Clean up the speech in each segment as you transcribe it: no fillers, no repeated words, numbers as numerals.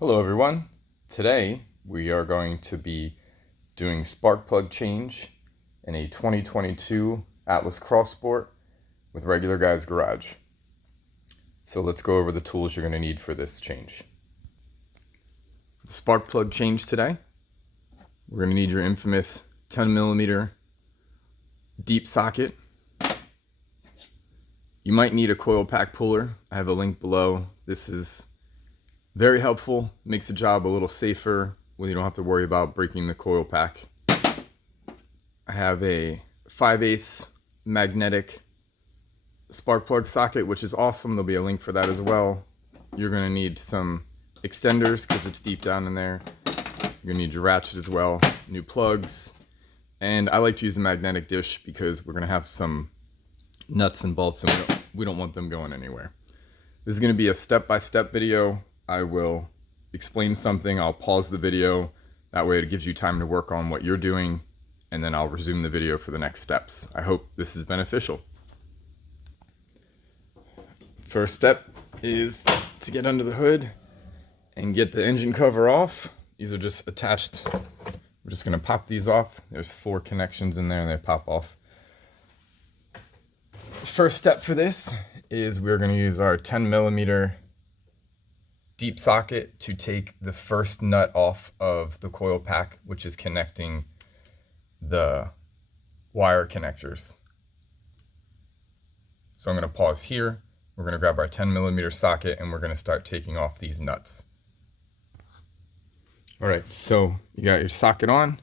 Hello everyone. Today we are going to be doing spark plug change in a 2022 Atlas Cross Sport with regular guy's garage. So let's go over the tools you're going to need for this change. The spark plug change today, we're going to need your infamous 10mm deep socket. You might need a coil pack puller. I have a link below. This is very helpful, makes the job a little safer when you don't have to worry about breaking the coil pack. I have a 5/8 magnetic spark plug socket, which is awesome. There'll be a link for that as well. You're gonna need some extenders because it's deep down in there. You're gonna need your ratchet as well, new plugs, and I like to use a magnetic dish because we're gonna have some nuts and bolts and we don't want them going anywhere. This is gonna be a step-by-step video. I will explain something, I'll pause the video, that way it gives you time to work on what you're doing, and then I'll resume the video for the next steps. I hope this is beneficial. First step is to get under the hood and get the engine cover off. These are just attached. We're just gonna pop these off. There's 4 connections in there and they pop off. First step for this is we're gonna use our 10mm deep socket to take the first nut off of the coil pack, which is connecting the wire connectors. So I'm going to pause here. We're going to grab our 10mm socket and we're going to start taking off these nuts. All right, so you got your socket on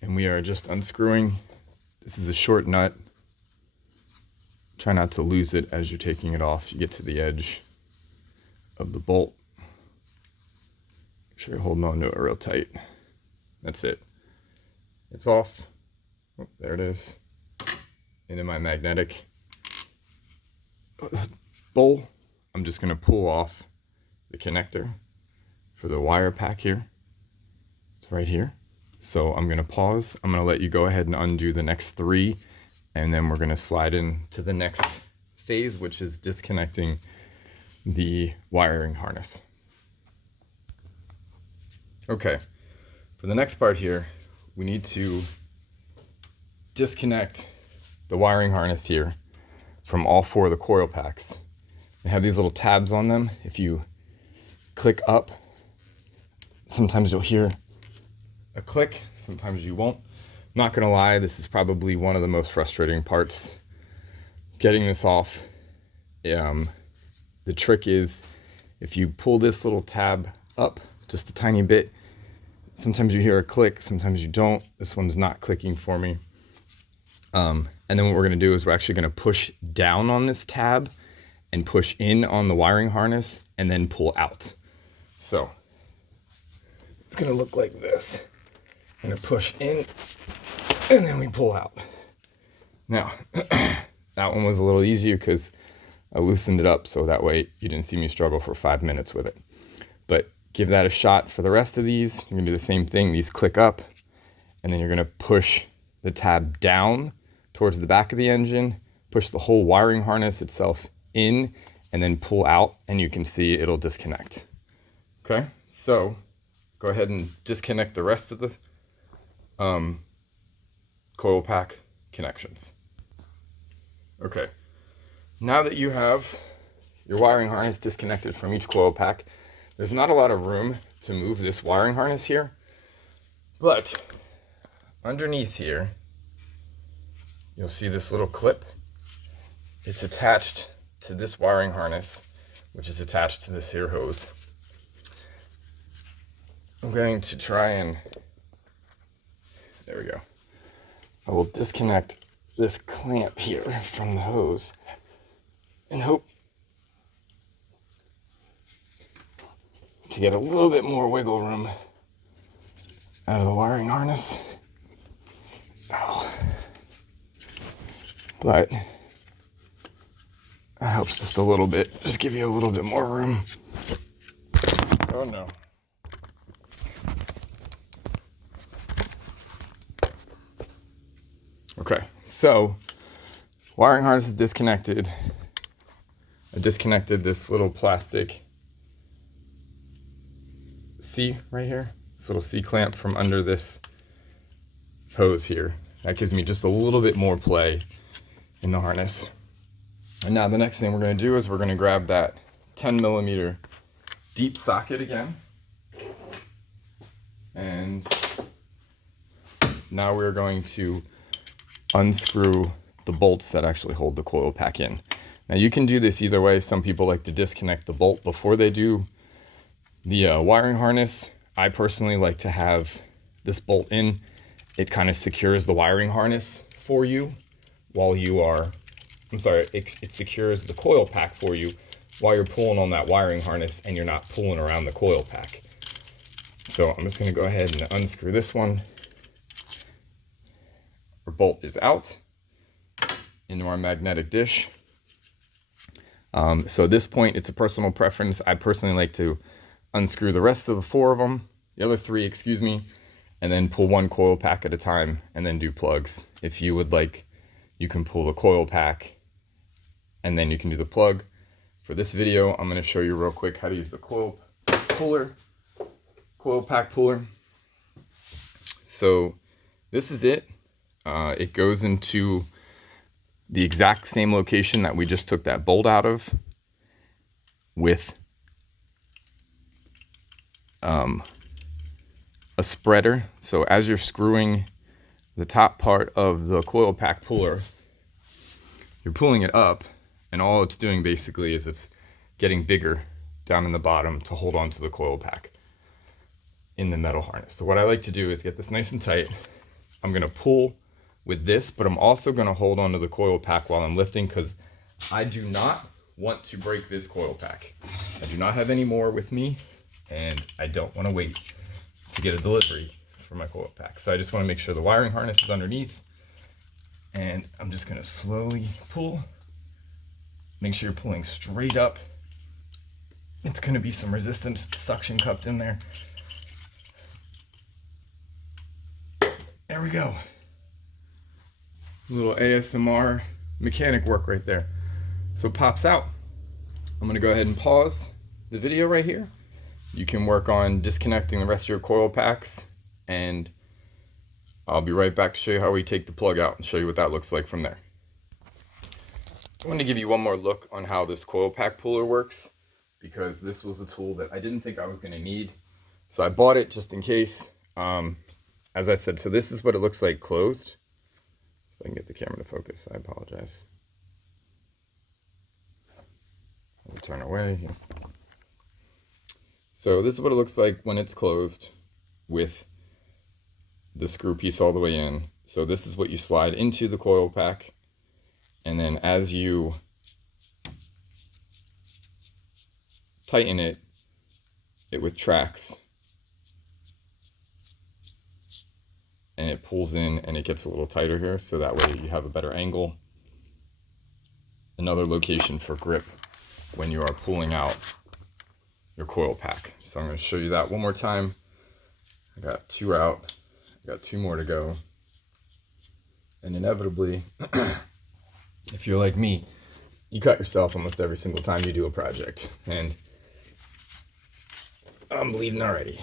and we are just unscrewing. This is a short nut. Try not to lose it as you're taking it off. You get to the edge of the bolt. Make sure you're holding on to it real tight. That's it. It's off. Oh, there it is. Into my magnetic bowl. I'm just going to pull off the connector for the wire pack here. It's right here. So I'm going to pause. I'm going to let you go ahead and undo the next 3, and then we're going to slide into the next phase, which is disconnecting the wiring harness. Okay, for the next part here, we need to disconnect the wiring harness here from all 4 of the coil packs. They have these little tabs on them. If you click up, sometimes you'll hear a click, sometimes you won't. I'm not gonna lie, this is probably one of the most frustrating parts, getting this off. The trick is if you pull this little tab up just a tiny bit, sometimes you hear a click, sometimes you don't. This one's not clicking for me. And then what we're gonna do is we're actually gonna push down on this tab and push in on the wiring harness and then pull out. So it's gonna look like this. I'm gonna push in and then we pull out. Now, that one was a little easier because I loosened it up so that way you didn't see me struggle for 5 minutes with it. But give that a shot for the rest of these. You're gonna do the same thing. These click up and then you're gonna push the tab down towards the back of the engine, push the whole wiring harness itself in, and then pull out, and you can see it'll disconnect. Okay, so go ahead and disconnect the rest of the coil pack connections. Okay, now that you have your wiring harness disconnected from each coil pack, there's not a lot of room to move this wiring harness here, but underneath here, you'll see this little clip. It's attached to this wiring harness, which is attached to this here hose. I'm going to try and, there we go. I will disconnect this clamp here from the hose and hope to get a little bit more wiggle room out of the wiring harness. Oh. But that helps just a little bit. Just give you a little bit more room. Oh no. Okay, so wiring harness is disconnected. I disconnected this little plastic C right here, this little C clamp from under this hose here. That gives me just a little bit more play in the harness. And now the next thing we're going to do is we're going to grab that 10mm deep socket again. And now we're going to unscrew the bolts that actually hold the coil pack in. Now you can do this either way. Some people like to disconnect the bolt before they do the wiring harness. I personally like to have this bolt in. It kind of secures the wiring harness for you while you are, it secures the coil pack for you while you're pulling on that wiring harness and you're not pulling around the coil pack. So I'm just going to go ahead and unscrew this one. Our bolt is out into our magnetic dish. So at this point, it's a personal preference. I personally like to unscrew the rest of the other three, excuse me, and then pull one coil pack at a time and then do plugs. If you would like, you can pull the coil pack and then you can do the plug. For this video, I'm going to show you real quick how to use the coil pack puller. So this is it. It goes into the exact same location that we just took that bolt out of, with a spreader. So as you're screwing the top part of the coil pack puller, you're pulling it up, and all it's doing basically is it's getting bigger down in the bottom to hold on to the coil pack in the metal harness. So what I like to do is get this nice and tight. I'm going to pull with this, but I'm also going to hold on to the coil pack while I'm lifting, because I do not want to break this coil pack. I do not have any more with me, and I don't want to wait to get a delivery for my coil pack. So I just want to make sure the wiring harness is underneath, and I'm just going to slowly pull. Make sure you're pulling straight up. It's going to be some resistance suction cupped in there. There we go. A little ASMR mechanic work right there. So it pops out. I'm going to go ahead and pause the video right here. You can work on disconnecting the rest of your coil packs, and I'll be right back to show you how we take the plug out and show you what that looks like from there. I want to give you one more look on how this coil pack puller works, because this was a tool that I didn't think I was going to need. So I bought it just in case. As I said, so this is what it looks like closed. If I can get the camera to focus, I apologize. Let me turn away here. So this is what it looks like when it's closed with the screw piece all the way in. So this is what you slide into the coil pack, and then as you tighten it, it retracts and it pulls in, and it gets a little tighter here, so that way you have a better angle. Another location for grip when you are pulling out your coil pack. So I'm going to show you that one more time. I got two out, I got two more to go, and inevitably, if you're like me, you cut yourself almost every single time you do a project, and I'm bleeding already.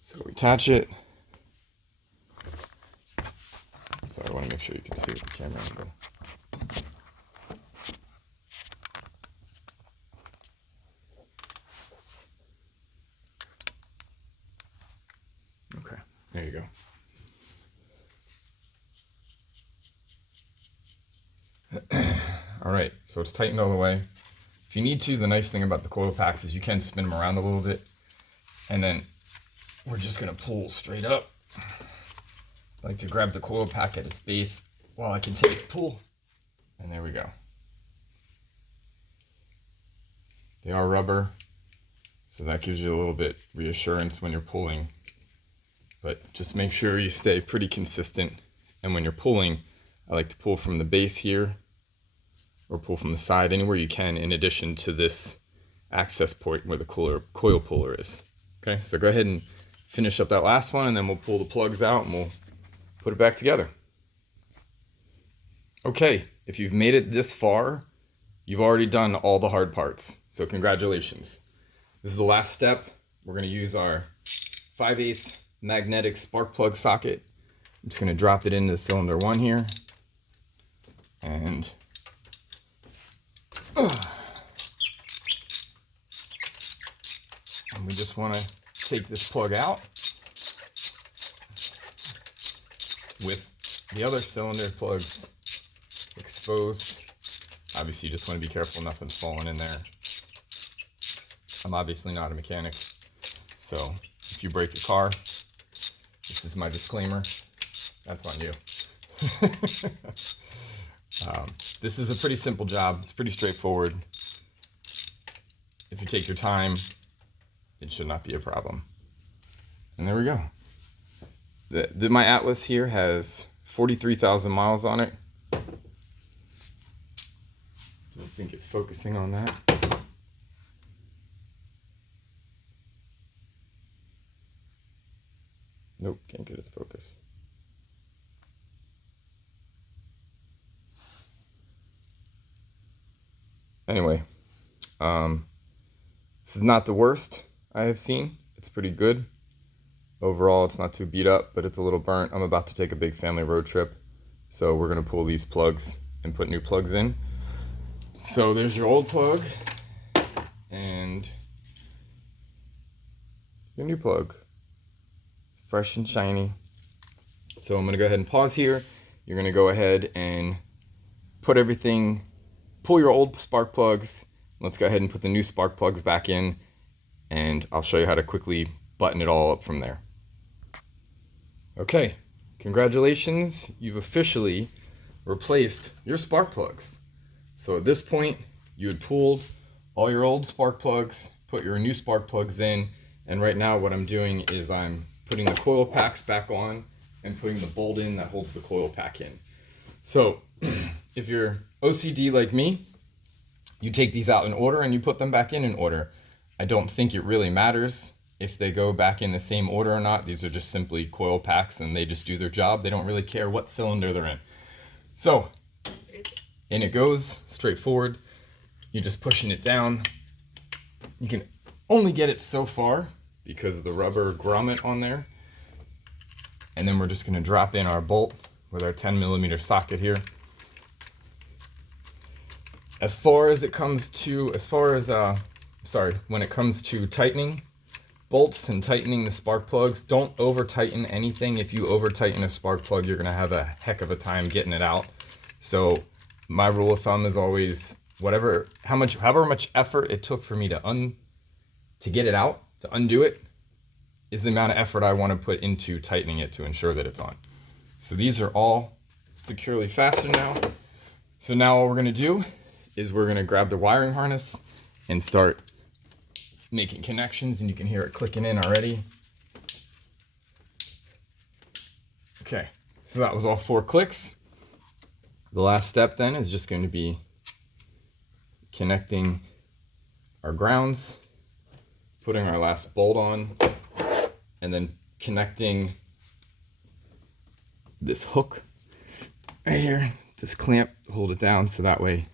So we attach it. So I want to make sure you can see the camera angle. Okay, there you go. All right, so it's tightened all the way. If you need to, the nice thing about the coil packs is you can spin them around a little bit, and then we're just gonna pull straight up. I like to grab the coil pack at its base while I continue to pull, and there we go. They are rubber, so that gives you a little bit reassurance when you're pulling, but just make sure you stay pretty consistent. And when you're pulling, I like to pull from the base here, or pull from the side, anywhere you can, in addition to this access point where the coil puller is. Okay, so go ahead and finish up that last one, and then we'll pull the plugs out and we'll put it back together. Okay, if you've made it this far, you've already done all the hard parts, so congratulations. This is the last step. We're going to use our 5/8 magnetic spark plug socket. I'm just going to drop it into cylinder 1 here. And we just want to take this plug out with the other cylinder plugs exposed. Obviously, you just want to be careful nothing's falling in there. I'm obviously not a mechanic, so if you break your car, this is my disclaimer. That's on you. This is a pretty simple job. It's pretty straightforward. If you take your time, it should not be a problem. And there we go. My Atlas here has 43,000 miles on it. Don't think it's focusing on that. Nope, can't get it to focus. Anyway, this is not the worst I have seen. It's pretty good. Overall, it's not too beat up, but it's a little burnt. I'm about to take a big family road trip, so we're gonna pull these plugs and put new plugs in. So there's your old plug and your new plug. It's fresh and shiny. So I'm gonna go ahead and pause here. You're gonna go ahead and put everything, pull your old spark plugs. Let's go ahead and put the new spark plugs back in, and I'll show you how to quickly button it all up from there. Okay, congratulations, you've officially replaced your spark plugs. So at this point, you had pulled all your old spark plugs, put your new spark plugs in, and right now what I'm doing is I'm putting the coil packs back on and putting the bolt in that holds the coil pack in. So if you're OCD like me, you take these out in order and you put them back in order. I don't think it really matters if they go back in the same order or not. These are just simply coil packs and they just do their job. They don't really care what cylinder they're in. So in it goes, straightforward. You're just pushing it down. You can only get it so far because of the rubber grommet on there. And then we're just gonna drop in our bolt with our 10mm socket here. When it comes to tightening bolts and tightening the spark plugs, don't over tighten anything. If you over tighten a spark plug, you're gonna have a heck of a time getting it out. So my rule of thumb is always however much effort it took for me to get it out, to undo it, is the amount of effort I want to put into tightening it to ensure that it's on. So these are all securely fastened now. So now all we're gonna do is we're gonna grab the wiring harness and start making connections, and you can hear it clicking in already. Okay, so that was all 4 clicks. The last step then is just going to be connecting our grounds, putting our last bolt on, and then connecting this hook right here, this clamp to hold it down, so that way,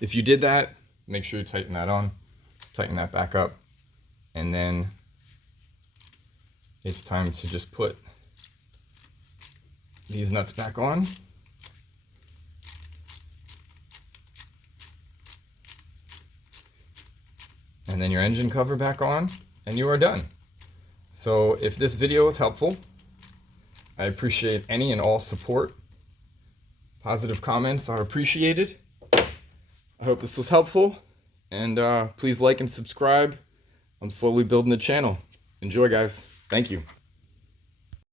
if you did that, make sure you tighten that on, tighten that back up, and then it's time to just put these nuts back on. And then your engine cover back on, and you are done. So if this video was helpful, I appreciate any and all support. Positive comments are appreciated. I hope this was helpful, and please like and subscribe. I'm slowly building the channel. Enjoy, guys. Thank you.